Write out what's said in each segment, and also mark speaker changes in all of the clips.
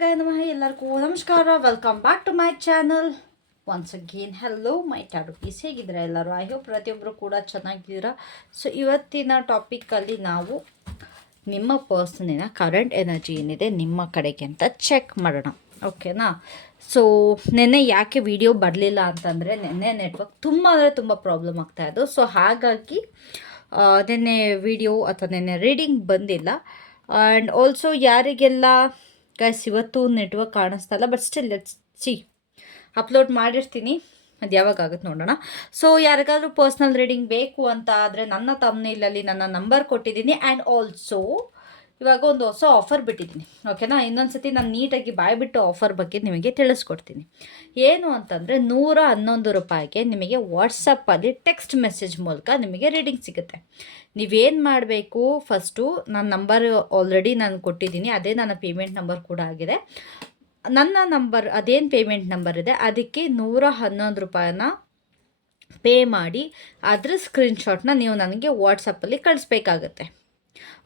Speaker 1: ನಮಃ ಎಲ್ಲರಿಗೂ ನಮಸ್ಕಾರ welcome back to my channel once again hello my ಟ್ಯಾಡು ಪೀಸ್ ಹೇಗಿದ್ದೀರಾ ಎಲ್ಲರೂ? ಐ ಹೋಪ್ ಪ್ರತಿಯೊಬ್ಬರು ಕೂಡ ಚೆನ್ನಾಗಿದ್ದೀರಾ. ಸೊ ಇವತ್ತಿನ ಟಾಪಿಕಲ್ಲಿ ನಾವು ನಿಮ್ಮ ಪರ್ಸನಿನ ಕರೆಂಟ್ ಎನರ್ಜಿ ಏನಿದೆ ನಿಮ್ಮ ಕಡೆಗೆ ಅಂತ ಚೆಕ್ ಮಾಡೋಣ. ಓಕೆನಾ ಸೊ ನೆನ್ನೆ ಯಾಕೆ ವಿಡಿಯೋ ಬರಲಿಲ್ಲ ಅಂತಂದರೆ ನೆನ್ನೆ ನೆಟ್ವರ್ಕ್ ತುಂಬ ಅಂದರೆ ತುಂಬ ಪ್ರಾಬ್ಲಮ್ ಆಗ್ತಾಯಿದ್ದು ಸೊ ಹಾಗಾಗಿ ನೆನ್ನೆ ವಿಡಿಯೋ ಅಥವಾ ನೆನ್ನೆ ರೀಡಿಂಗ್ ಬಂದಿಲ್ಲ. ಆ್ಯಂಡ್ ಆಲ್ಸೋ ಯಾರಿಗೆಲ್ಲ ಗೈಸ್ ಇವತ್ತು ನೆಟ್ವರ್ಕ್ ಕಾಣಿಸ್ತಾ but still let's see upload ಮಾಡಿರ್ತೀನಿ. ಅದು ಯಾವಾಗ ಆಗುತ್ತೆ ನೋಡೋಣ. ಸೊ ಯಾರಿಗಾದರೂ ಪರ್ಸ್ನಲ್ ರೀಡಿಂಗ್ ಬೇಕು ಅಂತ ಆದರೆ ನನ್ನ ತಮ್ಮನೇಲಲ್ಲಿ ನನ್ನ ನಂಬರ್ ಕೊಟ್ಟಿದ್ದೀನಿ. ಆ್ಯಂಡ್ ಆಲ್ಸೋ ಇವಾಗ ಒಂದು ಹೊಸ ಆಫರ್ ಬಿಟ್ಟಿದ್ದೀನಿ ಓಕೆನಾ ಇನ್ನೊಂದು ಸತಿ ನಾನು ನೀಟಾಗಿ ಬಾಯ್ಬಿಟ್ಟು ಆಫರ್ ಬಗ್ಗೆ ನಿಮಗೆ ತಿಳಿಸ್ಕೊಡ್ತೀನಿ. ಏನು ಅಂತಂದರೆ ನೂರ ಹನ್ನೊಂದು ರೂಪಾಯಿಗೆ ನಿಮಗೆ ವಾಟ್ಸಪ್ಪಲ್ಲಿ ಟೆಕ್ಸ್ಟ್ ಮೆಸೇಜ್ ಮೂಲಕ ನಿಮಗೆ ರೀಡಿಂಗ್ ಸಿಗುತ್ತೆ. ನೀವೇನು ಮಾಡಬೇಕು? ಫಸ್ಟು ನನ್ನ ನಂಬರ್ ಆಲ್ರೆಡಿ ನಾನು ಕೊಟ್ಟಿದ್ದೀನಿ. ಅದೇ ನನ್ನ ಪೇಮೆಂಟ್ ನಂಬರ್ ಕೂಡ ಆಗಿದೆ. ನನ್ನ ನಂಬರ್ ಅದೇನು ಪೇಮೆಂಟ್ ನಂಬರ್ ಇದೆ? ಅದಕ್ಕೆ ನೂರ ಹನ್ನೊಂದು ರೂಪಾಯಿನ ಪೇ ಮಾಡಿ ಅದರ ಸ್ಕ್ರೀನ್ಶಾಟ್ನ ನೀವು ನನಗೆ ವಾಟ್ಸಪ್ಪಲ್ಲಿ ಕಳಿಸ್ಬೇಕಾಗತ್ತೆ.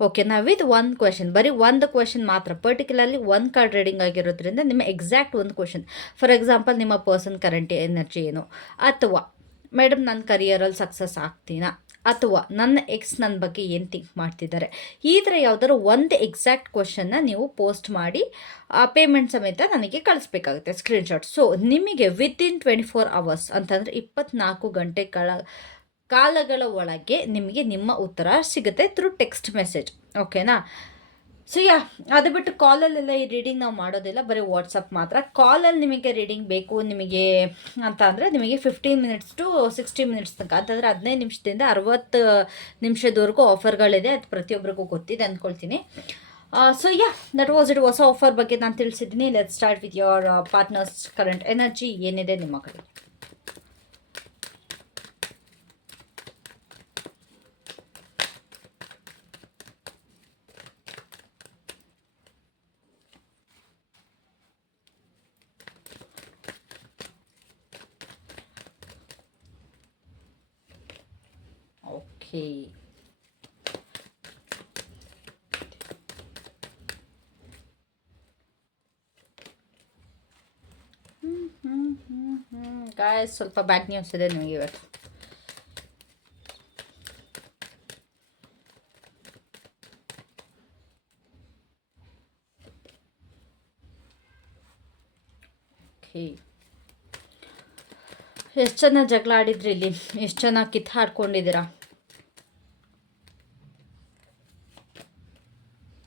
Speaker 1: ಓಕೆನಾ ವಿತ್ ಒನ್ ಕ್ವೆಶನ್ ಬರೀ ಒಂದು ಕ್ವೆಶನ್ ಮಾತ್ರ. ಪರ್ಟಿಕ್ಯುಲರ್ಲಿ ಒಂದು ಕಾರ್ಡ್ ರೀಡಿಂಗ್ ಆಗಿರೋದ್ರಿಂದ ನಿಮ್ಮ ಎಕ್ಸಾಕ್ಟ್ ಒಂದು ಕ್ವೆಶನ್ ಫಾರ್ ಎಕ್ಸಾಂಪಲ್ ನಿಮ್ಮ ಪರ್ಸನ್ ಕರೆಂಟ್ ಎನರ್ಜಿ ಏನು? ಅಥವಾ ಮೇಡಮ್ ನನ್ನ ಕರಿಯರಲ್ಲಿ ಸಕ್ಸಸ್ ಆಗ್ತೀನಾ? ಅಥವಾ, ನನ್ನ ಎಕ್ಸ್ ನನ್ನ ಬಗ್ಗೆ ಏನು ಥಿಂಕ್ ಮಾಡ್ತಿದ್ದಾರೆ? ಈ ಥರ ಯಾವುದಾದ್ರು ಒಂದು ಎಕ್ಸಾಕ್ಟ್ ಕ್ವೆಶನ್ನ ನೀವು ಪೋಸ್ಟ್ ಮಾಡಿ, ಆ ಪೇಮೆಂಟ್ ಸಮೇತ ನನಗೆ ಕಳಿಸ್ಬೇಕಾಗುತ್ತೆ ಸ್ಕ್ರೀನ್ಶಾಟ್ ಸೊ ನಿಮಗೆ ವಿತಿನ್ ಟ್ವೆಂಟಿ ಫೋರ್ ಅವರ್ಸ್ ಅಂತಂದರೆ ಇಪ್ಪತ್ನಾಲ್ಕು ಗಂಟೆಗಳ ಕಾಲಗಳ ಒಳಗೆ ನಿಮಗೆ ನಿಮ್ಮ ಉತ್ತರ ಸಿಗುತ್ತೆ ಥ್ರೂ ಟೆಕ್ಸ್ಟ್ ಮೆಸೇಜ್ ಓಕೆನಾ ಸೊ ಯಾ ಅದು ಬಿಟ್ಟು ಕಾಲಲ್ಲೆಲ್ಲ ಈ ರೀಡಿಂಗ್ ನಾವು ಮಾಡೋದಿಲ್ಲ, ಬರೀ ವಾಟ್ಸಪ್ ಮಾತ್ರ. ಕಾಲಲ್ಲಿ ನಿಮಗೆ ರೀಡಿಂಗ್ ಬೇಕು, ನಿಮಗೆ ಅಂತ ಅಂದರೆ ನಿಮಗೆ fifteen minutes to sixty minutes ತನಕ. ಅಂತಂದರೆ ಹದಿನೈದು ನಿಮಿಷದಿಂದ ಅರವತ್ತು ನಿಮಿಷದವರೆಗೂ ಆಫರ್ಗಳಿದೆ ಅದು ಪ್ರತಿಯೊಬ್ಬರಿಗೂ ಗೊತ್ತಿದೆ ಅಂದ್ಕೊಳ್ತೀನಿ. So yeah that was it ಹೊಸ ಆಫರ್ ಬಗ್ಗೆ ನಾನು ತಿಳಿಸಿದ್ದೀನಿ. Let start with your partners current energy ಏನಿದೆ ನಿಮ್ಮ ಕಡೆ ಓಕೆ ಗಾಯಸ್ ಸ್ವಲ್ಪ ಬ್ಯಾಡ್ ನ್ಯೂಸ್ ಇದೆ ನಿಮಗೆ ಇವತ್ತು. ಎಷ್ಟು ಜನ ಜಗಳ ಆಡಿದ್ರಿ ಇಲ್ಲಿ? ಎಷ್ಟು ಜನ ಕಿತ್ತಾಡ್ಕೊಂಡಿದ್ದೀರಾ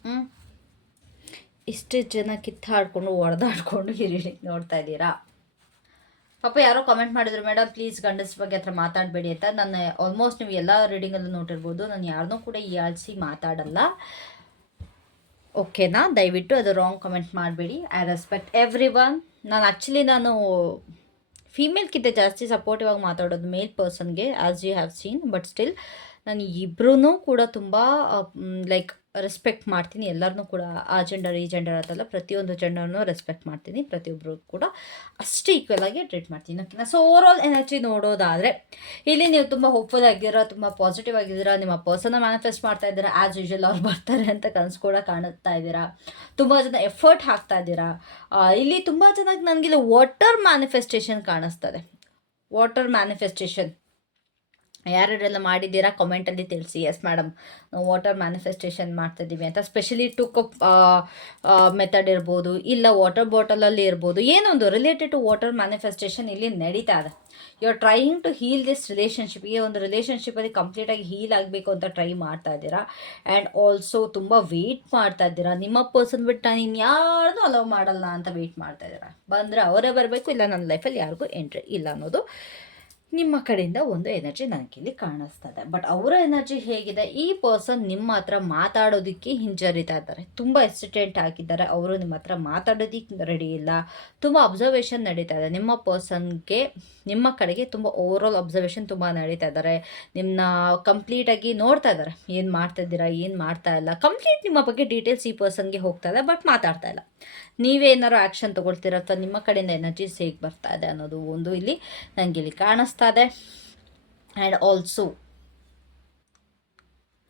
Speaker 1: ಹ್ಞೂ ಇಷ್ಟು ಜನ ಕಿತ್ತಾಡ್ಕೊಂಡು ಹೊಡೆದಾಡ್ಕೊಂಡು ರೀಡಿಂಗ್ ನೋಡ್ತಾ ಇದ್ದೀರಾ? ಪಾಪ ಯಾರೋ ಕಮೆಂಟ್ ಮಾಡಿದ್ರು ಮೇಡಮ್ ಪ್ಲೀಸ್ ಗಂಡಸ್ ಬಗ್ಗೆ ಹತ್ರ ಮಾತಾಡಬೇಡಿ ಅಂತ. ನಾನು ಆಲ್ಮೋಸ್ಟ್ ನೀವು ಎಲ್ಲ ರೀಡಿಂಗಲ್ಲೂ ನೋಟಿರ್ಬೋದು ನಾನು ಯಾರನ್ನೂ ಕೂಡ ಈ ಆಳ್ಸಿ ಮಾತಾಡಲ್ಲ. ಓಕೆನಾ ದಯವಿಟ್ಟು ಅದು ರಾಂಗ್ ಕಮೆಂಟ್ ಮಾಡಬೇಡಿ. ಐ ರೆಸ್ಪೆಕ್ಟ್ ಎವ್ರಿ ಒನ್ ನಾನು ಆ್ಯಕ್ಚುಲಿ ನಾನು ಫೀಮೇಲ್ಗಿಂತ ಜಾಸ್ತಿ ಸಪೋರ್ಟಿವ್ ಆಗಿ ಮಾತಾಡೋದು male ಪರ್ಸನ್ಗೆ as you have seen but still ನಾನು ಇಬ್ಬರೂ ಕೂಡ ತುಂಬ ಲೈಕ್ ರೆಸ್ಪೆಕ್ಟ್ ಮಾಡ್ತೀನಿ. ಎಲ್ಲರನ್ನೂ ಕೂಡ ಆ ಜೆಂಡರ್ ಈ ಜೆಂಡರ್ ಅಂತಲ್ಲ ಪ್ರತಿಯೊಂದು ಜೆಂಡರ್ನೂ ರೆಸ್ಪೆಕ್ಟ್ ಮಾಡ್ತೀನಿ. ಪ್ರತಿಯೊಬ್ಬರು ಕೂಡ ಅಷ್ಟೇ ಈಕ್ವಲ್ ಆಗಿ ಟ್ರೀಟ್ ಮಾಡ್ತೀನಿ. ಸೊ ಓವರ್ ಆಲ್ ಎನರ್ಜಿ ನೋಡೋದಾದರೆ, ಇಲ್ಲಿ ನೀವು ತುಂಬ ಹೋಪ್ಫುಲ್ ಆಗಿದ್ದೀರಾ, ತುಂಬ ಪಾಸಿಟಿವ್ ಆಗಿದ್ದೀರಾ, ನಿಮ್ಮ ಪರ್ಸನ್ನ ಮ್ಯಾನಿಫೆಸ್ಟ್ ಮಾಡ್ತಾ ಇದ್ದೀರಾ ಆ್ಯಸ್ ಯೂಶ್ವಲ್ ಅವ್ರು ಬರ್ತಾರೆ ಅಂತ ಕನಸು ಕೂಡ ಕಾಣುತ್ತಾ ಇದ್ದೀರಾ, ತುಂಬ ಜನ ಎಫರ್ಟ್ ಹಾಕ್ತಾ ಇದ್ದೀರಾ ಇಲ್ಲಿ ತುಂಬ ಚೆನ್ನಾಗಿ ನನಗಿಲ್ಲಿ ವಾಟರ್ ಮ್ಯಾನಿಫೆಸ್ಟೇಷನ್ ಕಾಣಿಸ್ತದೆ. ವಾಟರ್ ಮ್ಯಾನಿಫೆಸ್ಟೇಷನ್ ಯಾರ್ಯಾರೆಲ್ಲ ಮಾಡಿದ್ದೀರಾ ಕಮೆಂಟಲ್ಲಿ ತಿಳಿಸಿ. ಎಸ್ ಮೇಡಮ್ ವಾಟರ್ ಮ್ಯಾನಿಫೆಸ್ಟೇಷನ್ ಮಾಡ್ತಿದ್ದೀವಿ ಅಂತ. ಸ್ಪೆಷಲಿ ಟು ಕಪ್ ಮೆಥಡ್ ಇರ್ಬೋದು, ಇಲ್ಲ ವಾಟರ್ ಬಾಟಲಲ್ಲಿ ಇರ್ಬೋದು ಏನೊಂದು ರಿಲೇಟೆಡ್ ಟು ವಾಟರ್ ಮ್ಯಾನಿಫೆಸ್ಟೇಷನ್ ಇಲ್ಲಿ ನಡೀತಾ ಇದೆ. You are trying to heal this relationship ಈ ಒಂದು ರಿಲೇಷನ್ಶಿಪ್ಪಲ್ಲಿ ಕಂಪ್ಲೀಟಾಗಿ ಹೀಲ್ ಆಗಬೇಕು ಅಂತ ಟ್ರೈ ಮಾಡ್ತಾ ಇದ್ದೀರಾ? ಆ್ಯಂಡ್ ಆಲ್ಸೋ ತುಂಬ ವೆಯ್ಟ್ ಮಾಡ್ತಾ ಇದ್ದೀರಾ? ನಿಮ್ಮ ಪರ್ಸನ್ ಬಿಟ್ಟು ನಾನು ಇನ್ಯಾರನ್ನೂ ಅಲೋ ಮಾಡಲ್ಲ ಅಂತ ವೆಯ್ಟ್ ಮಾಡ್ತಾ ಇದ್ದೀರಾ? ಬಂದರೆ ಅವರೇ ಬರಬೇಕು, ಇಲ್ಲ ನನ್ನ ಲೈಫಲ್ಲಿ ಯಾರಿಗೂ ಎಂಟ್ರಿ ಇಲ್ಲ ಅನ್ನೋದು ನಿಮ್ಮ ಕಡೆಯಿಂದ ಒಂದು ಎನರ್ಜಿ ನನಗಿಲ್ಲಿ ಕಾಣಿಸ್ತದೆ. ಬಟ್ ಅವರ ಎನರ್ಜಿ ಹೇಗಿದೆ? ಈ ಪರ್ಸನ್ ನಿಮ್ಮ ಹತ್ರ ಮಾತಾಡೋದಕ್ಕೆ ಹಿಂಜರಿತಾ ಇದ್ದಾರೆ. ತುಂಬ ಎಸಿಟೆಂಟ್ ಆಗಿದ್ದಾರೆ. ಅವರು ನಿಮ್ಮ ಹತ್ರ ಮಾತಾಡೋದಕ್ಕೆ ರೆಡಿ ಇಲ್ಲ. ತುಂಬ ಅಬ್ಸರ್ವೇಷನ್ ನಡೀತಾ ಇದೆ. ನಿಮ್ಮ ಪರ್ಸನ್ಗೆ ನಿಮ್ಮ ಕಡೆಗೆ ತುಂಬ ಓವರ್ ಆಲ್ ಅಬ್ಸರ್ವೇಷನ್ ತುಂಬ ನಡೀತಾ ಇದ್ದಾರೆ. ನಿಮ್ಮನ್ನ ಕಂಪ್ಲೀಟಾಗಿ ನೋಡ್ತಾ ಇದ್ದಾರೆ. ಏನು ಮಾಡ್ತಾ ಇದ್ದೀರಾ? ಏನು ಮಾಡ್ತಾ ಇಲ್ಲ? ಕಂಪ್ಲೀಟ್ ನಿಮ್ಮ ಬಗ್ಗೆ ಡೀಟೇಲ್ಸ್ ಈ ಪರ್ಸನ್ಗೆ ಹೋಗ್ತಾ ಇದೆ. ಬಟ್ ಮಾತಾಡ್ತಾ ಇಲ್ಲ. ನೀವೇನಾದ್ರು ಆ್ಯಕ್ಷನ್ ತೊಗೊಳ್ತೀರಾ ಅಥವಾ ನಿಮ್ಮ ಕಡೆಯಿಂದ ಎನರ್ಜೀಸ್ ಹೇಗೆ ಬರ್ತಾ ಇದೆ ಅನ್ನೋದು ಒಂದು ಇಲ್ಲಿ ನನಗೆ ಇಲ್ಲಿ ಕಾಣಿಸ್ತಾ ಇದೆ. ಆ್ಯಂಡ್ ಆಲ್ಸೋ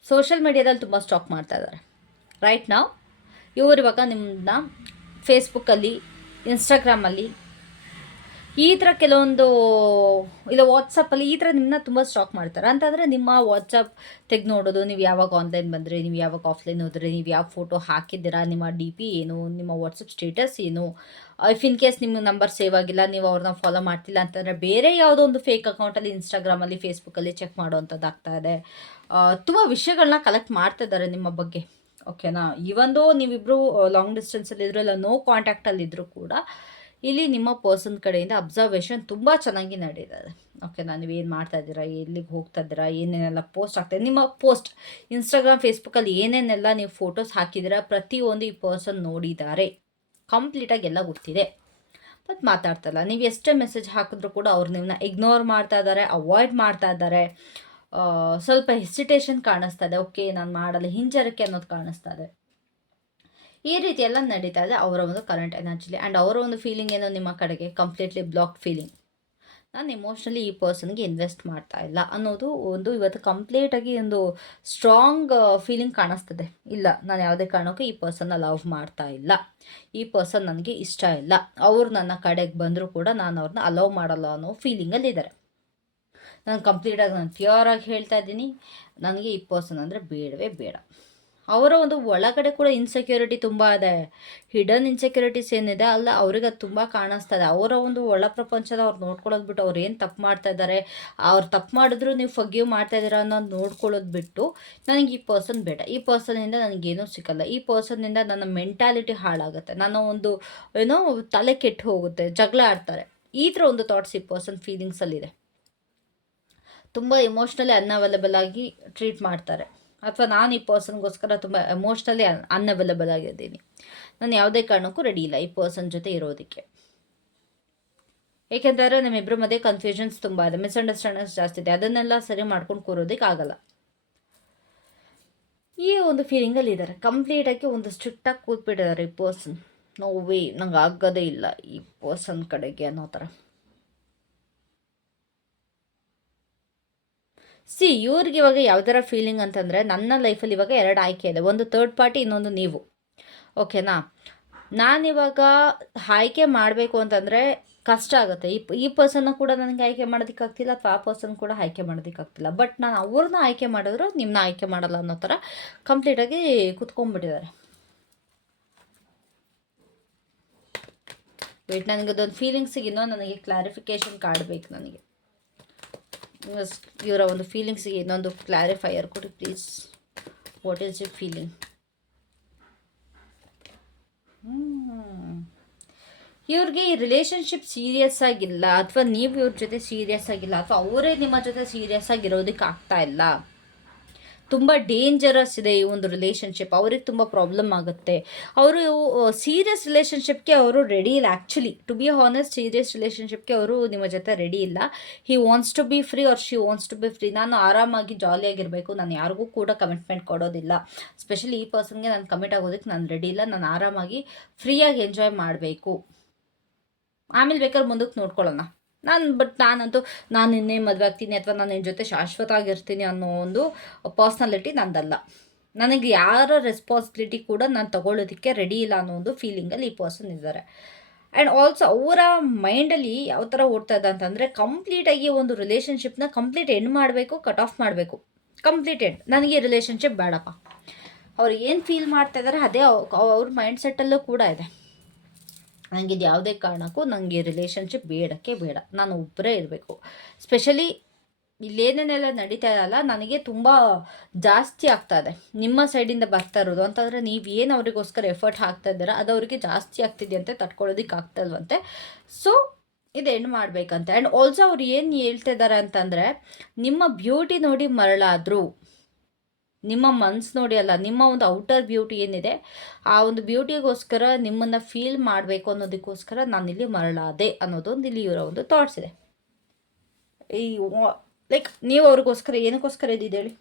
Speaker 1: ಸೋಷಿಯಲ್ ಮೀಡಿಯಾದಲ್ಲಿ ತುಂಬ ಸ್ಟಾಕ್ ಮಾಡ್ತಾ ಇದ್ದಾರೆ. ರೈಟ್ ನಾವು ಇವರು ಇವಾಗ ನಿಮ್ಮನ್ನ ಫೇಸ್ಬುಕ್ಕಲ್ಲಿ ಇನ್ಸ್ಟಾಗ್ರಾಮಲ್ಲಿ ಈ ಥರ ಕೆಲವೊಂದು ಇಲ್ಲ ವಾಟ್ಸಪ್ಪಲ್ಲಿ ಈ ಥರ ನಿಮ್ಮನ್ನ ತುಂಬ ಸ್ಟಾಕ್ ಮಾಡ್ತಾರೆ. ಅಂತಂದರೆ ನಿಮ್ಮ ವಾಟ್ಸಪ್ ತೆಗೆದು ನೋಡೋದು, ನೀವು ಯಾವಾಗ ಆನ್ಲೈನ್ ಬಂದರೆ, ನೀವು ಯಾವಾಗ ಆಫ್ಲೈನ್ ಹೋದರೆ, ನೀವು ಯಾವ ಫೋಟೋ ಹಾಕಿದ್ದೀರಾ, ನಿಮ್ಮ ಡಿ ಪಿ ಏನು, ನಿಮ್ಮ ವಾಟ್ಸಪ್ ಸ್ಟೇಟಸ್ ಏನು. ಇಫ್ ಇನ್ ಕೇಸ್ ನಿಮ್ಮ ನಂಬರ್ ಸೇವ್ ಆಗಿಲ್ಲ, ನೀವು ಅವ್ರನ್ನ ಫಾಲೋ ಮಾಡ್ತಿಲ್ಲ ಅಂತಂದರೆ ಬೇರೆ ಯಾವುದೋ ಒಂದು ಫೇಕ್ ಅಕೌಂಟಲ್ಲಿ ಇನ್ಸ್ಟಾಗ್ರಾಮಲ್ಲಿ ಫೇಸ್ಬುಕ್ಕಲ್ಲಿ ಚೆಕ್ ಮಾಡುವಂಥದ್ದು ಇದೆ. ತುಂಬ ವಿಷಯಗಳನ್ನ ಕಲೆಕ್ಟ್ ಮಾಡ್ತಾ ಇದ್ದಾರೆ ನಿಮ್ಮ ಬಗ್ಗೆ. ಓಕೆನಾ ಇವೊಂದು ನೀವಿಬ್ಬರು ಲಾಂಗ್ ಡಿಸ್ಟೆನ್ಸಲ್ಲಿ ಇದ್ರೂ ಇಲ್ಲ ನೋ ಕಾಂಟ್ಯಾಕ್ಟಲ್ಲಿ ಇದ್ದರೂ ಕೂಡ ಇಲ್ಲಿ ನಿಮ್ಮ ಪರ್ಸನ್ ಕಡೆಯಿಂದ ಅಬ್ಸರ್ವೇಷನ್ ತುಂಬ ಚೆನ್ನಾಗಿ ನಡೀತದೆ. ಓಕೆನಾ ನೀವು ಏನು ಮಾಡ್ತಾ ಇದ್ದೀರಾ? ಎಲ್ಲಿಗೆ ಹೋಗ್ತಾ ಇದ್ದೀರಾ? ಏನೇನೆಲ್ಲ ಪೋಸ್ಟ್ ಆಗ್ತಾಯಿದೆ ನಿಮ್ಮ ಪೋಸ್ಟ್ ಇನ್ಸ್ಟಾಗ್ರಾಮ್ ಫೇಸ್ಬುಕ್ಕಲ್ಲಿ ಏನೇನೆಲ್ಲ ನೀವು ಫೋಟೋಸ್ ಹಾಕಿದ್ದೀರಾ? ಪ್ರತಿಯೊಂದು ಈ ಪರ್ಸನ್ ನೋಡಿದ್ದಾರೆ. ಕಂಪ್ಲೀಟಾಗಿ ಎಲ್ಲ ಗೊತ್ತಿದೆ. ಮತ್ತು ಮಾತಾಡ್ತಲ್ಲ ನೀವು ಎಷ್ಟೇ ಮೆಸೇಜ್ ಹಾಕಿದ್ರು ಕೂಡ ಅವ್ರು ನಿಮ್ಮನ್ನ ಇಗ್ನೋರ್ ಮಾಡ್ತಾ ಇದ್ದಾರೆ ಅವಾಯ್ಡ್ ಮಾಡ್ತಾ ಇದ್ದಾರೆ. ಸ್ವಲ್ಪ ಹೆಸಿಟೇಷನ್ ಕಾಣಿಸ್ತಾ ಇದೆ. ಓಕೆ ನಾನು ಮಾಡಲ್ಲ. ಹಿಂಜರಿಕೆ ಅನ್ನೋದು ಕಾಣಿಸ್ತಾ ಇದೆ. ಈ ರೀತಿ ಎಲ್ಲ ನಡೀತಾ ಇದೆ ಅವರ ಒಂದು ಕರೆಂಟ್ ಎನರ್ಜಿಲಿ ಆ್ಯಂಡ್ ಅವರ ಒಂದು ಫೀಲಿಂಗ್ ಏನೋ ನಿಮ್ಮ ಕಡೆಗೆ? ಕಂಪ್ಲೀಟ್ಲಿ ಬ್ಲಾಕ್ ಫೀಲಿಂಗ್ ನಾನು ಎಮೋಷ್ನಲಿ ಈ ಪರ್ಸನ್ಗೆ ಇನ್ವೆಸ್ಟ್ ಮಾಡ್ತಾ ಇಲ್ಲ ಅನ್ನೋದು ಒಂದು ಇವತ್ತು ಕಂಪ್ಲೀಟಾಗಿ ಒಂದು ಸ್ಟ್ರಾಂಗ್ ಫೀಲಿಂಗ್ ಕಾಣಿಸ್ತದೆ. ಇಲ್ಲ, ನಾನು ಯಾವುದೇ ಕಾರಣಕ್ಕೂ ಈ ಪರ್ಸನ್ನ ಲವ್ ಮಾಡ್ತಾ ಇಲ್ಲ. ಈ ಪರ್ಸನ್ ನನಗೆ ಇಷ್ಟ ಇಲ್ಲ. ಅವರು ನನ್ನ ಕಡೆಗೆ ಬಂದರೂ ಕೂಡ ನಾನು ಅವ್ರನ್ನ ಅಲೌ ಮಾಡಲ್ಲ ಅನ್ನೋ ಫೀಲಿಂಗಲ್ಲಿದ್ದಾರೆ ನಾನು ಕಂಪ್ಲೀಟಾಗಿ ನಾನು ಪ್ಯೂರಾಗಿ ಹೇಳ್ತಾ ಇದ್ದೀನಿ. ನನಗೆ ಈ ಪರ್ಸನ್ ಅಂದರೆ ಬೇಡವೇ ಬೇಡ. ಅವರ ಒಂದು ಒಳಗಡೆ ಕೂಡ ಇನ್ಸೆಕ್ಯೂರಿಟಿ ತುಂಬ ಇದೆ. ಹಿಡನ್ ಇನ್ಸೆಕ್ಯೂರಿಟೀಸ್ ಏನಿದೆ, ಅಲ್ಲ ಅವ್ರಿಗೆ ಅದು ತುಂಬ ಕಾಣಿಸ್ತಾ ಇದೆ. ಅವರ ಒಂದು ಒಳ ಪ್ರಪಂಚದ ಅವ್ರು ನೋಡ್ಕೊಳ್ಳೋದು ಬಿಟ್ಟು ಅವ್ರು ಏನು ತಪ್ಪು ಮಾಡ್ತಾ ಇದ್ದಾರೆ ಅವ್ರು ತಪ್ಪು ಮಾಡಿದ್ರು ನೀವು ಫಗ್ಯೂ ಮಾಡ್ತಾ ಇದ್ದೀರಾ ಅನ್ನೋದು ನೋಡ್ಕೊಳ್ಳೋದು ಬಿಟ್ಟು ನನಗೆ ಈ ಪರ್ಸನ್ ಬೇಡ ಈ ಪರ್ಸನಿಂದ ನನಗೇನೂ ಸಿಕ್ಕಲ್ಲ. ಈ ಪರ್ಸನ್ನಿಂದ ನನ್ನ ಮೆಂಟಾಲಿಟಿ ಹಾಳಾಗುತ್ತೆ. ನನ್ನ ಒಂದು, ಏನೋ ತಲೆ ಕೆಟ್ಟು ಹೋಗುತ್ತೆ, ಜಗಳ ಆಡ್ತಾರೆ. ಈ ಥರ ಒಂದು ಥಾಟ್ಸ್ ಈ ಪರ್ಸನ್ ಫೀಲಿಂಗ್ಸಲ್ಲಿದೆ ತುಂಬ ಎಮೋಷ್ನಲಿ ಅನ್ಅವೈಲಬಲ್ ಆಗಿ ಟ್ರೀಟ್ ಮಾಡ್ತಾರೆ. ಅಥವಾ ನಾನು ಈ ಪರ್ಸನ್ಗೋಸ್ಕರ ತುಂಬ ಎಮೋಷ್ನಲಿ ಅನ್ಅವೈಲಬಲ್ ಆಗಿದ್ದೀನಿ. ನಾನು ಯಾವುದೇ ಕಾರಣಕ್ಕೂ ರೆಡಿ ಇಲ್ಲ ಈ ಪರ್ಸನ್ ಜೊತೆ ಇರೋದಕ್ಕೆ. ಏಕೆಂದರೆ ನಮ್ಮಿಬ್ಬರ ಮಧ್ಯೆ ಕನ್ಫ್ಯೂಷನ್ಸ್ ತುಂಬ ಇದೆ ಮಿಸ್ಅಂಡರ್ಸ್ಟ್ಯಾಂಡಿಂಗ್ಸ್ ಜಾಸ್ತಿ ಇದೆ. ಅದನ್ನೆಲ್ಲ ಸರಿ ಮಾಡ್ಕೊಂಡು ಕೂರೋದಕ್ಕೆ ಆಗಲ್ಲ. ಈ ಒಂದು ಫೀಲಿಂಗಲ್ಲಿ ಇದ್ದಾರೆ ಕಂಪ್ಲೀಟಾಗಿ ಒಂದು ಸ್ಟ್ರಿಕ್ಟಾಗಿ ಕೂತ್ಬಿಟ್ಟಿದ್ದಾರೆ ಈ ಪರ್ಸನ್ ನೋವೇ ನಂಗೆ ಆಗೋದೇ ಇಲ್ಲ ಈ ಪರ್ಸನ್ ಕಡೆಗೆ ಅನ್ನೋ ಥರ. ಸಿ, ಇವ್ರಿಗೆ ಇವಾಗ ಯಾವ್ದಾರ ಫೀಲಿಂಗ್ ಅಂತಂದರೆ ನನ್ನ ಲೈಫಲ್ಲಿ ಇವಾಗ ಎರಡು ಆಯ್ಕೆ ಇದೆ. ಒಂದು ಥರ್ಡ್ ಪಾರ್ಟಿ ಇನ್ನೊಂದು ನೀವು. ಓಕೆನಾ ನಾನಿವಾಗ ಆಯ್ಕೆ ಮಾಡಬೇಕು ಅಂತಂದರೆ ಕಷ್ಟ ಆಗುತ್ತೆ. ಈ ಈ ಪರ್ಸನ್ನ ಕೂಡ ನನಗೆ ಆಯ್ಕೆ ಮಾಡೋದಕ್ಕಾಗ್ತಿಲ್ಲ ಅಥವಾ ಆ ಪರ್ಸನ್ ಕೂಡ ಆಯ್ಕೆ ಮಾಡೋದಕ್ಕಾಗ್ತಿಲ್ಲ ಬಟ್ ನಾನು ಅವ್ರನ್ನ ಆಯ್ಕೆ ಮಾಡಿದ್ರು ನಿಮ್ಮನ್ನ ಆಯ್ಕೆ ಮಾಡಲ್ಲ ಅನ್ನೋ ಥರ ಕಂಪ್ಲೀಟಾಗಿ ಕುತ್ಕೊಂಡ್ಬಿಟ್ಟಿದ್ದಾರೆ. ವೇಟ್ ನನಗೆ ಅದೊಂದು ಫೀಲಿಂಗ್ಸಿಗೆ ಇನ್ನೂ ನನಗೆ ಕ್ಲಾರಿಫಿಕೇಷನ್ ಕಾಡಬೇಕು ನನಗೆ. ಇವರ ಒಂದು ಫೀಲಿಂಗ್ಸಿಗೆ ಇನ್ನೊಂದು ಕ್ಲಾರಿಫೈಯರ್ ಕೊಡಿ please what is you feeling ಇವ್ರಿಗೆ ಈ ರಿಲೇಷನ್ಶಿಪ್ ಸೀರಿಯಸ್ ಆಗಿಲ್ಲ, ಅಥವಾ ನೀವು ಇವ್ರ ಜೊತೆ ಸೀರಿಯಸ್ ಆಗಿಲ್ಲ, ಅಥವಾ ಅವರೇ ನಿಮ್ಮ ಜೊತೆ ಸೀರಿಯಸ್ ಆಗಿರೋದಕ್ಕೆ ಆಗ್ತಾ ಇಲ್ಲ. ತುಂಬ ಡೇಂಜರಸ್ ಇದೆ ಈ ಒಂದು ರಿಲೇಷನ್ಶಿಪ್ ಅವ್ರಿಗೆ ತುಂಬ ಪ್ರಾಬ್ಲಮ್ ಆಗುತ್ತೆ. ಅವರು ಸೀರಿಯಸ್ ರಿಲೇಷನ್ಶಿಪ್ಗೆ ಅವರು ರೆಡಿ ಇಲ್ಲ. Actually to be honest serious ರಿಲೇಷನ್ಶಿಪ್ಗೆ ಅವರು ನಿಮ್ಮ ಜೊತೆ ರೆಡಿ ಇಲ್ಲ. He wants to be free or she wants to be free ನಾನು ಆರಾಮಾಗಿ ಜಾಲಿಯಾಗಿರಬೇಕು ನಾನು ಯಾರಿಗೂ ಕೂಡ ಕಮಿಟ್ಮೆಂಟ್ ಕೊಡೋದಿಲ್ಲ. ಸ್ಪೆಷಲಿ ಈ ಪರ್ಸನ್ಗೆ ನಾನು ಕಮಿಟ್ ಆಗೋದಕ್ಕೆ ನಾನು ರೆಡಿ ಇಲ್ಲ. ನಾನು ಆರಾಮಾಗಿ ಫ್ರೀಯಾಗಿ ಎಂಜಾಯ್ ಮಾಡಬೇಕು. ಆಮೇಲೆ ಬೇಕಾದ್ರೆ ಮುಂದಕ್ಕೆ ನೋಡ್ಕೊಳ್ಳೋಣ. ನಾನು ಬಟ್ ನಾನಂತೂ, ನಾನು ನಿನ್ನೆ ಮದುವೆ ಆಗ್ತೀನಿ ಅಥವಾ ನಾನು ನಿನ್ನ ಜೊತೆ ಶಾಶ್ವತ ಆಗಿರ್ತೀನಿ ಅನ್ನೋ ಒಂದು ಪರ್ಸ್ನಾಲಿಟಿ ನಂದಲ್ಲ. ನನಗೆ ಯಾರ ರೆಸ್ಪಾನ್ಸಿಬಿಲಿಟಿ ಕೂಡ ನಾನು ತಗೊಳ್ಳೋದಕ್ಕೆ ರೆಡಿ ಇಲ್ಲ ಅನ್ನೋ ಒಂದು ಫೀಲಿಂಗಲ್ಲಿ ಈ ಪರ್ಸನ್ ಇದ್ದಾರೆ. ಆ್ಯಂಡ್ ಆಲ್ಸೋ ಅವರ ಮೈಂಡಲ್ಲಿ ಯಾವ ಥರ ಓಡ್ತಾ ಇದೆ ಅಂತಂದರೆ ಕಂಪ್ಲೀಟಾಗಿ ಒಂದು ರಿಲೇಷನ್ಶಿಪ್ನ ಕಂಪ್ಲೀಟ್ ಎಂಡ್ ಮಾಡಬೇಕು ಕಟ್ ಆಫ್ ಮಾಡಬೇಕು. ಕಂಪ್ಲೀಟ್ ಎಂಡ್ ನನಗೆ ರಿಲೇಷನ್ಶಿಪ್ ಬೇಡಪ್ಪ. ಅವ್ರು ಏನು ಫೀಲ್ ಮಾಡ್ತಾ ಇದ್ದಾರೆ ಅದೇ ಅವ್ರ ಮೈಂಡ್ ಸೆಟ್ಟಲ್ಲೂ ಕೂಡ ಇದೆ. ನನಗೆ ಇದು ಯಾವುದೇ ಕಾರಣಕ್ಕೂ ನನಗೆ ರಿಲೇಷನ್ಶಿಪ್ ಬೇಡಕ್ಕೆ ಬೇಡ. ನಾನು ಒಬ್ಬರೇ ಇರಬೇಕು. ಸ್ಪೆಷಲಿ ಇಲ್ಲೇನೇನೆಲ್ಲ ನಡೀತಾ ಇರಲ್ಲ, ನನಗೆ ತುಂಬ ಜಾಸ್ತಿ ಆಗ್ತಾ ಇದೆ. ನಿಮ್ಮ ಸೈಡಿಂದ ಬರ್ತಾ ಇರೋದು. ಅಂತಂದರೆ ನೀವು ಏನು ಅವರಿಗೋಸ್ಕರ ಎಫರ್ಟ್ ಹಾಕ್ತಾ ಇದ್ದೀರ, ಅದು ಅವರಿಗೆ ಜಾಸ್ತಿ ಆಗ್ತಿದೆಯಂತೆ ತಡ್ಕೊಳ್ಳೋದಕ್ಕೆ ಆಗ್ತಲ್ವಂತೆ ಸೊ ಇದು ಎಂಡ್ ಮಾಡಬೇಕಂತೆ. ಆ್ಯಂಡ್ ಆಲ್ಸೋ ಅವ್ರು ಏನು ಹೇಳ್ತಿದ್ದಾರೆ ಅಂತಂದರೆ, ನಿಮ್ಮ ಬ್ಯೂಟಿ ನೋಡಿ ಮರಳಾದರು ನಿಮ್ಮ ಮನ್ಸು ನೋಡಿ ಅಲ್ಲ, ನಿಮ್ಮ ಒಂದು ಔಟರ್ ಬ್ಯೂಟಿ ಏನಿದೆ, ಆ ಒಂದು ಬ್ಯೂಟಿಗೋಸ್ಕರ ನಿಮ್ಮನ್ನು ಫೀಲ್ ಮಾಡಬೇಕು ಅನ್ನೋದಕ್ಕೋಸ್ಕರ ನಾನು ಇಲ್ಲಿ ಮರಳಾದೆ ಅನ್ನೋದೊಂದು ಇಲ್ಲಿ ಇವರ ಒಂದು ಥಾಟ್ಸ್ ಇದೆ. ಈ ಲೈಕ್ ನೀವು ಅವ್ರಿಗೋಸ್ಕರ, ಏನಕ್ಕೋಸ್ಕರ ಇದ್ದಿದ್ದು ಹೇಳಿ?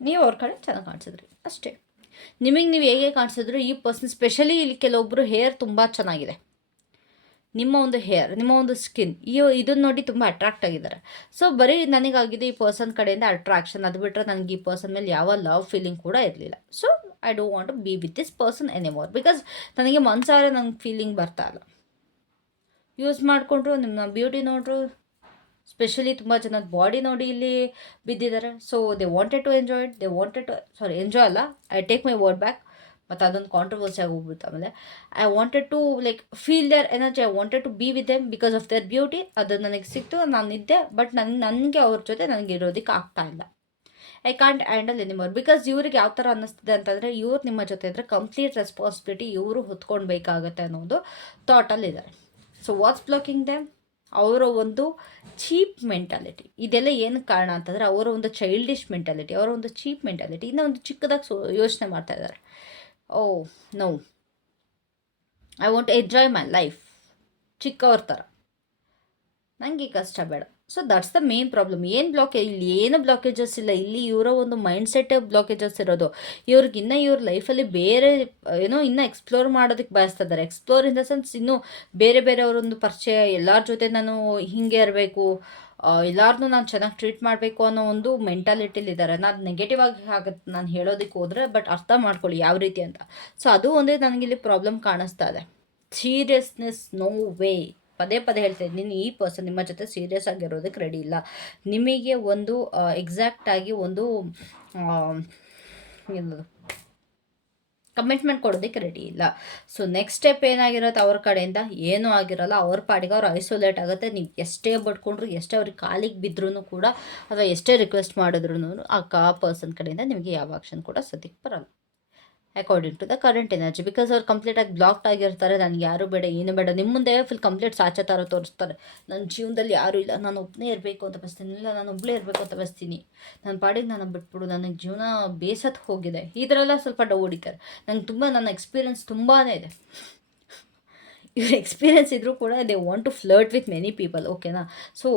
Speaker 1: ನೀವು ಅವ್ರ ಕಡೆ ಚೆನ್ನಾಗಿ ಕಾಣಿಸಿದ್ರಿ, ಅಷ್ಟೇ. ನಿಮಗೆ ನೀವು ಹೇಗೆ ಕಾಣಿಸಿದ್ರು, ಈ ಪರ್ಸನ್ ಸ್ಪೆಷಲಿ ಇಲ್ಲಿ ಕೆಲವೊಬ್ಬರು ಹೇರ್ ತುಂಬ ಚೆನ್ನಾಗಿದೆ. ನಿಮ್ಮ ಒಂದು ಹೇರ್ ನಿಮ್ಮ ಒಂದು ಸ್ಕಿನ್ ಈ ಇದನ್ನ ನೋಡಿ ತುಂಬ ಅಟ್ರಾಕ್ಟ್ ಆಗಿದ್ದಾರೆ. ಸೊ ಬರೀ ನನಗಾಗಿದೆ ಈ ಪರ್ಸನ್ ಕಡೆಯಿಂದ ಅಟ್ರಾಕ್ಷನ್ ಅದು ಬಿಟ್ಟರೆ ನನಗೆ ಈ ಪರ್ಸನ್ ಮೇಲೆ ಯಾವ ಲವ್ ಫೀಲಿಂಗ್ ಕೂಡ ಇರಲಿಲ್ಲ. So I don't want to be with this person anymore because ನನಗೆ ಮನ್ಸಾರೆ ನಂಗೆ ಫೀಲಿಂಗ್ ಬರ್ತಾ ಇಲ್ಲ. ಯೂಸ್ ಮಾಡಿಕೊಂಡ್ರು, ನಿಮ್ಮ ಬ್ಯೂಟಿ ನೋಡ್ರು ಸ್ಪೆಷಲಿ ತುಂಬ ಜನದ ಬಾಡಿ ನೋಡಿ ಇಲ್ಲಿ ಬಿದ್ದಿದ್ದಾರೆ. So they wanted to enjoy it they wanted to sorry enjoy ಅಲ್ಲ I take my word back ಮತ್ತು ಅದೊಂದು ಕಾಂಟ್ರವರ್ಸಿ ಆಗಿ ಹೋಗ್ಬಿಡ್ತು ಆಮೇಲೆ I wanted to like feel their energy I wanted to be with them because of their beauty ಅದು ನನಗೆ ಸಿಕ್ತು, ನಾನು ಇದ್ದೆ ಬಟ್ ನನಗೆ ನನಗೆ ಅವ್ರ ಜೊತೆ ನನಗೆ ಇರೋದಕ್ಕೆ ಆಗ್ತಾ ಇಲ್ಲ. I can't handle anymore because ಇವ್ರಿಗೆ ಯಾವ ಥರ ಅನ್ನಿಸ್ತಿದೆ ಅಂತಂದರೆ, ಇವ್ರು ನಿಮ್ಮ ಜೊತೆ ಇದ್ದರೆ ಕಂಪ್ಲೀಟ್ ರೆಸ್ಪಾನ್ಸಿಬಿಲಿಟಿ ಇವರು ಹೊತ್ಕೊಳ್ಬೇಕಾಗತ್ತೆ ಅನ್ನೋದು ಥಾಟಲ್ಲಿದ್ದಾರೆ ಸೊ ವಾಟ್ಸ್ ಬ್ಲಾಕಿಂಗ್ ದೆಮ್ ಅವರ ಒಂದು ಚೀಪ್ ಮೆಂಟಾಲಿಟಿ ಇದೆಲ್ಲ ಏನು ಕಾರಣ ಅಂತಂದರೆ, ಅವರ ಒಂದು ಚೈಲ್ಡಿಶ್ ಮೆಂಟಾಲಿಟಿ ಅವರ ಒಂದು ಚೀಪ್ ಮೆಂಟಾಲಿಟಿ ಇನ್ನೂ ಒಂದು ಚಿಕ್ಕದಾಗಿ ಸೊ, ಯೋಚನೆ ಮಾಡ್ತಾ ಇದ್ದಾರೆ ಓ, no. I want enjoy my life ಚಿಕ್ಕವ್ರ ಥರ ನನಗೆ ಕಷ್ಟ ಬೇಡ. So that's the main problem ಏನು ಬ್ಲಾಕೇಜ್ ಇಲ್ಲಿ ಏನು ಬ್ಲಾಕೇಜಸ್ ಇಲ್ಲ. ಇಲ್ಲಿ ಇವರ ಒಂದು ಮೈಂಡ್ ಸೆಟ್ ಬ್ಲಾಕೇಜಸ್ ಇರೋದು. ಇವ್ರಿಗಿನ್ನ ಇವ್ರ ಲೈಫಲ್ಲಿ ಬೇರೆ, ಏನೋ ಇನ್ನೂ ಎಕ್ಸ್ಪ್ಲೋರ್ ಮಾಡೋದಕ್ಕೆ ಬಯಸ್ತಾ ಇದ್ದಾರೆ ಎಕ್ಸ್ಪ್ಲೋರ್ ಇನ್ ದ ಸೆನ್ಸ್ ಇನ್ನೂ ಬೇರೆ ಅವರೊಂದು ಪರಿಚಯ, ಎಲ್ಲರ ಜೊತೆ ನಾನು ಹಿಂಗೆ ಇರಬೇಕು. ಎಲ್ಲರನ್ನೂ ನಾನು ಚೆನ್ನಾಗಿ ಟ್ರೀಟ್ ಮಾಡಬೇಕು ಅನ್ನೋ ಒಂದು ಮೆಂಟಾಲಿಟಿಲಿ ಇದ್ದಾರೆ ನಾನು ನೆಗೆಟಿವ್ ಆಗಿ ಆಗುತ್ತೆ ನಾನು ಹೇಳೋದಕ್ಕೆ ಹೋದರೆ ಬಟ್ ಅರ್ಥ ಮಾಡ್ಕೊಳ್ಳಿ ಯಾವ ರೀತಿ ಅಂತ. ಸೊ ಅದು ಒಂದೇ ನನಗಿಲ್ಲಿ ಪ್ರಾಬ್ಲಮ್ ಕಾಣಿಸ್ತಾ ಇದೆ. ಸೀರಿಯಸ್ನೆಸ್ ನೋ ವೇ ಪದೇ ಪದೇ ಹೇಳ್ತೇನೆ ನೀನು ಈ ಪರ್ಸನ್ ನಿಮ್ಮ ಜೊತೆ ಸೀರಿಯಸ್ ಆಗಿರೋದಕ್ಕೆ ರೆಡಿ ಇಲ್ಲ. ನಿಮಗೆ ಒಂದು ಎಕ್ಸಾಕ್ಟಾಗಿ ಒಂದು ಏನದು? ಕಮಿಟ್ಮೆಂಟ್ ಕೊಡೋದಕ್ಕೆ ರೆಡಿ ಇಲ್ಲ. ಸೊ ನೆಕ್ಸ್ಟ್ ಸ್ಟೆಪ್ ಏನಾಗಿರುತ್ತೆ ಅವ್ರ ಕಡೆಯಿಂದ? ಏನೂ ಆಗಿರಲ್ಲ. ಅವ್ರ ಪಾಡಿಗೆ ಅವ್ರು ಐಸೋಲೇಟ್ ಆಗುತ್ತೆ. ನೀವು ಎಷ್ಟೇ ಬಡ್ಕೊಂಡ್ರು, ಎಷ್ಟೇ ಅವ್ರಿಗೆ ಕಾಲಿಗೆ ಬಿದ್ದರೂ ಕೂಡ ಅಥವಾ ಎಷ್ಟೇ ರಿಕ್ವೆಸ್ಟ್ ಮಾಡಿದ್ರು ಆ ಕಾ ಪರ್ಸನ್ ಕಡೆಯಿಂದ ನಿಮಗೆ ಯಾವ ಆಕ್ಷನ್ ಕೂಡ ಸದ್ಯಕ್ಕೆ ಬರಲ್ಲ. According to the current energy because ಅವ್ರು ಕಂಪ್ಲೀಟಾಗಿ ಬ್ಲಾಕ್ಡ್ ಆಗಿರ್ತಾರೆ, ನನಗೆ ಯಾರು ಬೇಡ, ಏನು ಬೇಡ ನಿಮ್ಮ ಮುಂದೆ ಫುಲ್ ಕಂಪ್ಲೀಟ್ ಸಾಚ ತೋರಿಸ್ತಾರೆ. ನನ್ನ ಜೀವನದಲ್ಲಿ ಯಾರೂ ಇಲ್ಲ, ನಾನು ಒಬ್ಬನೇ ಇರಬೇಕು ಅಂತ ಬಸ್ತೀನಿ ಇಲ್ಲ, ನಾನು ಒಬ್ಬಳೇ ಇರಬೇಕು ಅಂತ ಬಸ್ತೀನಿ ನನ್ನ ಪಾಡಿಗೆ ನಾನು ಬಿಟ್ಬಿಡು ನನಗೆ ಜೀವನ ಬೇಸತ್ತು ಹೋಗಿದೆ. ಈ ಥರ ಎಲ್ಲ ಸ್ವಲ್ಪ ಡೌ ಹೊಡಿತಾರೆ. ನಂಗೆ ತುಂಬ, ನನ್ನ ಎಕ್ಸ್ಪೀರಿಯನ್ಸ್ ತುಂಬಾ ಇದೆ. ಇವ್ರ ಎಕ್ಸ್ಪೀರಿಯನ್ಸ್ ಇದ್ದರೂ ಕೂಡ they want to flirt with many people ಓಕೆನಾ ಸೊ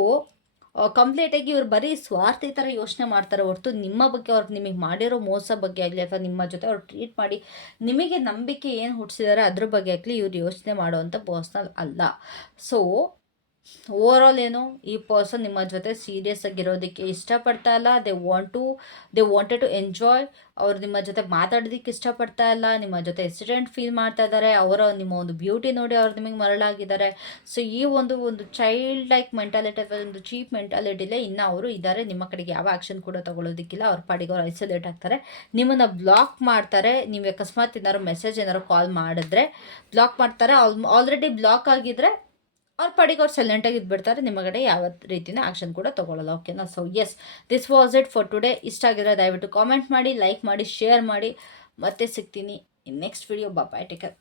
Speaker 1: ಕಂಪ್ಲೀಟಾಗಿ ಇವ್ರು ಬರೀ ಸ್ವಾರ್ಥಿ ಥರ ಯೋಚನೆ ಮಾಡ್ತಾರೆ ಹೊರತು ನಿಮ್ಮ ಬಗ್ಗೆ ಅವ್ರು ನಿಮಗೆ ಮಾಡಿರೋ ಮೋಸ ಬಗ್ಗೆ ಆಗಲಿ ಅಥವಾ ನಿಮ್ಮ ಜೊತೆ ಅವ್ರು ಟ್ರೀಟ್ ಮಾಡಿ ನಿಮಗೆ ನಂಬಿಕೆ ಏನು ಹುಟ್ಟಿಸಿದಾರೆ ಅದ್ರ ಬಗ್ಗೆ ಆಗಲಿ ಇವ್ರು ಯೋಚನೆ ಮಾಡುವಂಥ ಪರ್ಸ್ನಲ್ ಅಲ್ಲ. ಸೊ ಓವರ್ ಆಲ್ ಏನು ಈ ಪರ್ಸನ್ ನಿಮ್ಮ ಜೊತೆ ಸೀರಿಯಸ್ ಆಗಿರೋದಕ್ಕೆ ಇಷ್ಟಪಡ್ತಾ ಇಲ್ಲ. They want to they wanted to enjoy ಅವ್ರು ನಿಮ್ಮ ಜೊತೆ ಮಾತಾಡೋದಕ್ಕೆ ಇಷ್ಟಪಡ್ತಾ ಇಲ್ಲ. ನಿಮ್ಮ ಜೊತೆ ಎಕ್ಸಿಡೆಂಟ್ ಫೀಲ್ ಮಾಡ್ತಾ ಇದ್ದಾರೆ ಅವರ ನಿಮ್ಮ ಒಂದು ಬ್ಯೂಟಿ ನೋಡಿ ಅವ್ರು ನಿಮಗೆ ಮರಳಾಗಿದ್ದಾರೆ. ಸೊ ಈ ಒಂದು ಒಂದು ಚೈಲ್ಡ್ ಲೈಕ್ ಮೆಂಟಾಲಿಟಿ ಅಥವಾ ಒಂದು ಚೀಪ್ ಮೆಂಟಾಲಿಟಿಲೇ ಇನ್ನು ಅವರು ಇದ್ದಾರೆ ನಿಮ್ಮ ಕಡೆಗೆ ಯಾವ ಆ್ಯಕ್ಷನ್ ಕೂಡ ತೊಗೊಳೋದಕ್ಕಿಲ್ಲ ಅವ್ರ ಪಾಡಿಗೆ ಅವ್ರು ಐಸೋಲೇಟ್ ಆಗ್ತಾರೆ. ನಿಮ್ಮನ್ನು ಬ್ಲಾಕ್ ಮಾಡ್ತಾರೆ. ನೀವು ಅಕಸ್ಮಾತ್ ಏನಾದ್ರು ಮೆಸೇಜ್ ಏನಾದ್ರು ಕಾಲ್ ಮಾಡಿದ್ರೆ ಬ್ಲಾಕ್ ಮಾಡ್ತಾರೆ. ಆಲ್ ಆಲ್ರೆಡಿ ಬ್ಲಾಕ್ ಆಗಿದ್ರೆ ಅವ್ರ ಪಾಡಿಗೆ ಅವ್ರು ಸೈಲೆಂಟಾಗಿ ಇದ್ಬಿಡ್ತಾರೆ, ನಿಮ್ಮ ಕಡೆ ಯಾವ ರೀತಿಯ ಆ್ಯಕ್ಷನ್ ಕೂಡ ತೊಗೊಳ್ಳಲ್ಲ ಓಕೆನಾ so yes this was it for today ಇಷ್ಟ ಆಗಿರೋ ದಯವಿಟ್ಟು ಕಾಮೆಂಟ್ ಮಾಡಿ ಲೈಕ್ ಮಾಡಿ ಶೇರ್ ಮಾಡಿ. ಮತ್ತೆ ಸಿಗ್ತೀನಿ ನೆಕ್ಸ್ಟ್ ವಿಡಿಯೋ ಬಾಪಾಯ್ ಟೇಕರ್